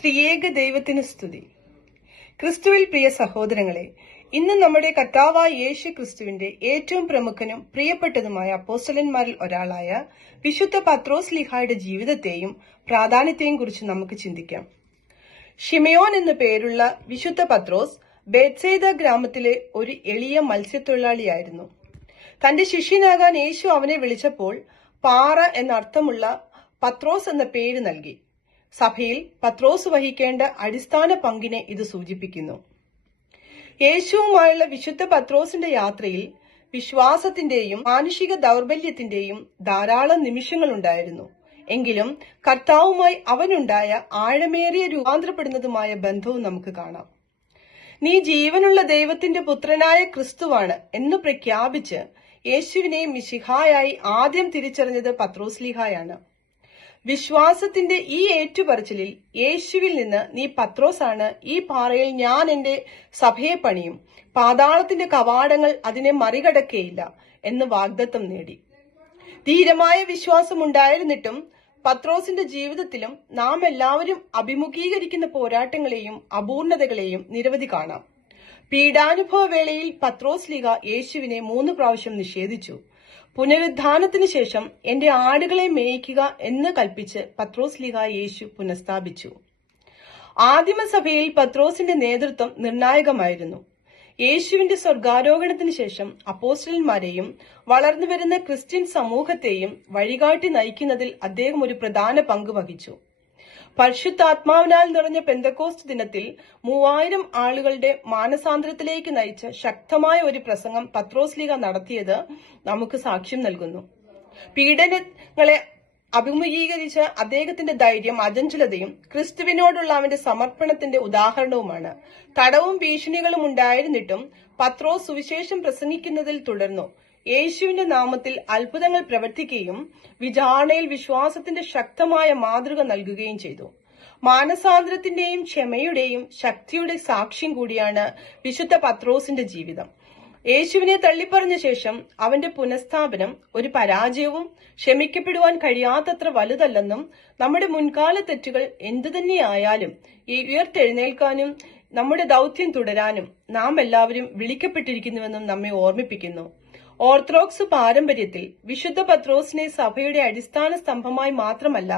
ത്രിയേക ദൈവത്തിന് സ്തുതി. ക്രിസ്തുവിൽ പ്രിയ സഹോദരങ്ങളെ, ഇന്ന് നമ്മുടെ കർത്താവായ യേശു ക്രിസ്തുവിന്റെ ഏറ്റവും പ്രമുഖനും പ്രിയപ്പെട്ടതുമായ അപ്പോസ്തലന്മാരിൽ ഒരാളായ വിശുദ്ധ പത്രോസ് ലീഹായുടെ ജീവിതത്തെയും പ്രാധാന്യത്തെയും കുറിച്ച് നമുക്ക് ചിന്തിക്കാം. ഷിമയോൻ എന്നു പേരുള്ള വിശുദ്ധ പത്രോസ് ബേത്സേദ ഗ്രാമത്തിലെ ഒരു എളിയ മത്സ്യത്തൊഴിലാളിയായിരുന്നു. തന്റെ ശിഷ്യനാകാൻ യേശു അവനെ വിളിച്ചപ്പോൾ പാറ എന്നർത്ഥമുള്ള പത്രോസ് എന്ന പേര് നൽകി. സഭയിൽ പത്രോസ് വഹിക്കേണ്ട അടിസ്ഥാന പങ്കിനെ ഇത് സൂചിപ്പിക്കുന്നു. യേശുവുമായുള്ള വിശുദ്ധ പത്രോസിന്റെ യാത്രയിൽ വിശ്വാസത്തിന്റെയും മാനുഷിക ദൗർബല്യത്തിന്റെയും ധാരാളം നിമിഷങ്ങളുണ്ടായിരുന്നു. എങ്കിലും കർത്താവുമായി അവനുണ്ടായ ആഴമേറിയ രൂപാന്തരപ്പെടുന്നതുമായ ബന്ധവും നമുക്ക് കാണാം. നീ ജീവനുള്ള ദൈവത്തിന്റെ പുത്രനായ ക്രിസ്തുവാണ് എന്ന് പ്രഖ്യാപിച്ച് യേശുവിനെ മിശിഹായായി ആദ്യം തിരിച്ചറിഞ്ഞത് പത്രോസ് ലീഹായാണ്. വിശ്വാസത്തിന്റെ ഈ ഏറ്റുപറച്ചിലിൽ യേശുവിൽ നിന്ന് നീ പത്രോസാണ്, ഈ പാറയിൽ ഞാൻ എന്റെ സഭയെ പണിയും, പാതാളത്തിന്റെ കവാടങ്ങൾ അതിനെ മറികടക്കേയില്ല എന്ന് വാഗ്ദത്തം നേടി. ധീരമായ വിശ്വാസമുണ്ടായിരുന്നിട്ടും പത്രോസിന്റെ ജീവിതത്തിലും നാം എല്ലാവരും അഭിമുഖീകരിക്കുന്ന പോരാട്ടങ്ങളെയും അപൂർണതകളെയും നിരവധി കാണാം. പീഡാനുഭവ വേളയിൽ പത്രോസ് ലീഹ യേശുവിനെ 3 പ്രാവശ്യം നിഷേധിച്ചു. പുനരുദ്ധാനത്തിന് ശേഷം എന്റെ ആടുകളെ മേയിക്കുക എന്ന് കൽപ്പിച്ച് പത്രോസ് ലീഹ യേശു പുനഃസ്ഥാപിച്ചു. ആദിമസഭയിൽ പത്രോസിന്റെ നേതൃത്വം നിർണായകമായിരുന്നു. യേശുവിന്റെ സ്വർഗാരോഹണത്തിന് ശേഷം അപ്പോസ്റ്റലന്മാരെയും വളർന്നുവരുന്ന ക്രിസ്ത്യൻ സമൂഹത്തെയും വഴികാട്ടി നയിക്കുന്നതിൽ അദ്ദേഹം ഒരു പ്രധാന പങ്ക് വഹിച്ചു. പരിശുദ്ധാത്മാവിനാൽ നിറഞ്ഞ പെന്തക്കോസ്ത് ദിനത്തിൽ 3000 ആളുകളുടെ മാനസാന്തരത്തിലേക്ക് നയിച്ച ശക്തമായ ഒരു പ്രസംഗം പത്രോസ് ലീഹ നടത്തിയത് നമുക്ക് സാക്ഷ്യം നൽകുന്നു. പീഡനങ്ങളെ അഭിമുഖീകരിച്ച അദ്ദേഹത്തിന്റെ ധൈര്യം, അചഞ്ചലതയും ക്രിസ്തുവിനോടുള്ള അവന്റെ സമർപ്പണത്തിന്റെ ഉദാഹരണവുമാണ്. തടവും ഭീഷണികളും ഉണ്ടായിരുന്നിട്ടും പത്രോസ് സുവിശേഷം പ്രസംഗിക്കുന്നതിൽ തുടർന്നു. യേശുവിന്റെ നാമത്തിൽ അത്ഭുതങ്ങൾ പ്രവർത്തിക്കുകയും വിചാരണയിൽ വിശ്വാസത്തിന്റെ ശക്തമായ മാതൃക നൽകുകയും ചെയ്തു. മാനസാന്തരത്തിന്റെയും ക്ഷമയുടെയും ശക്തിയുടെ സാക്ഷ്യം കൂടിയാണ് വിശുദ്ധ പത്രോസിന്റെ ജീവിതം. യേശുവിനെ തള്ളിപ്പറഞ്ഞ ശേഷം അവന്റെ പുനഃസ്ഥാപനം ഒരു പരാജയവും ക്ഷമിക്കപ്പെടുവാൻ കഴിയാത്തത്ര വലുതല്ലെന്നും നമ്മുടെ മുൻകാല തെറ്റുകൾ എന്തുതന്നെയായാലും ഈ ഉയർത്തെഴുന്നേൽക്കാനും നമ്മുടെ ദൗത്യം തുടരാനും നാം എല്ലാവരും വിളിക്കപ്പെട്ടിരിക്കുന്നുവെന്നും നമ്മെ ഓർമ്മിപ്പിക്കുന്നു. ഓർത്തഡോക്സ് പാരമ്പര്യത്തിൽ വിശുദ്ധ പത്രോസിനെ സഭയുടെ അടിസ്ഥാന സ്തംഭമായി മാത്രമല്ല,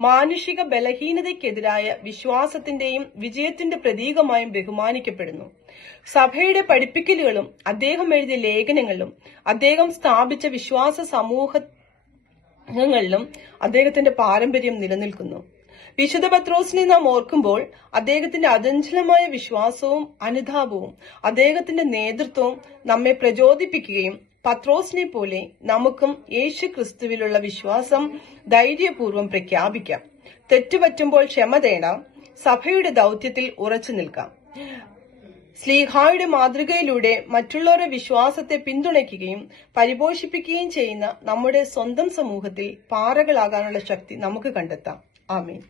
മാനുഷിക ബലഹീനതയ്ക്കെതിരായ വിശ്വാസത്തിന്റെയും വിജയത്തിന്റെ പ്രതീകമായും ബഹുമാനിക്കപ്പെടുന്നു. സഭയുടെ പഠിപ്പിക്കലുകളും അദ്ദേഹം എഴുതിയ ലേഖനങ്ങളിലും അദ്ദേഹം സ്ഥാപിച്ച വിശ്വാസ സമൂഹങ്ങളിലും അദ്ദേഹത്തിന്റെ പാരമ്പര്യം നിലനിൽക്കുന്നു. വിശുദ്ധ പത്രോസിനെ നാം ഓർക്കുമ്പോൾ അദ്ദേഹത്തിന്റെ അചഞ്ചലമായ വിശ്വാസവും അനുതാപവും അദ്ദേഹത്തിന്റെ നേതൃത്വവും നമ്മെ പ്രചോദിപ്പിക്കുകയും പത്രോസിനെ പോലെ നമുക്കും യേശു ക്രിസ്തുവിലുള്ള വിശ്വാസം ധൈര്യപൂർവ്വം പ്രഖ്യാപിക്കാം. തെറ്റുപറ്റുമ്പോൾ ക്ഷമ തേടാം, സഭയുടെ ദൗത്യത്തിൽ ഉറച്ചു നിൽക്കാം. സ്ലീഹായുടെ മാതൃകയിലൂടെ മറ്റുള്ളവരുടെ വിശ്വാസത്തെ പിന്തുണയ്ക്കുകയും പരിപോഷിപ്പിക്കുകയും ചെയ്യുന്ന നമ്മുടെ സ്വന്തം സമൂഹത്തിൽ പാറകളാകാനുള്ള ശക്തി നമുക്ക് കണ്ടെത്താം. ആമേൻ.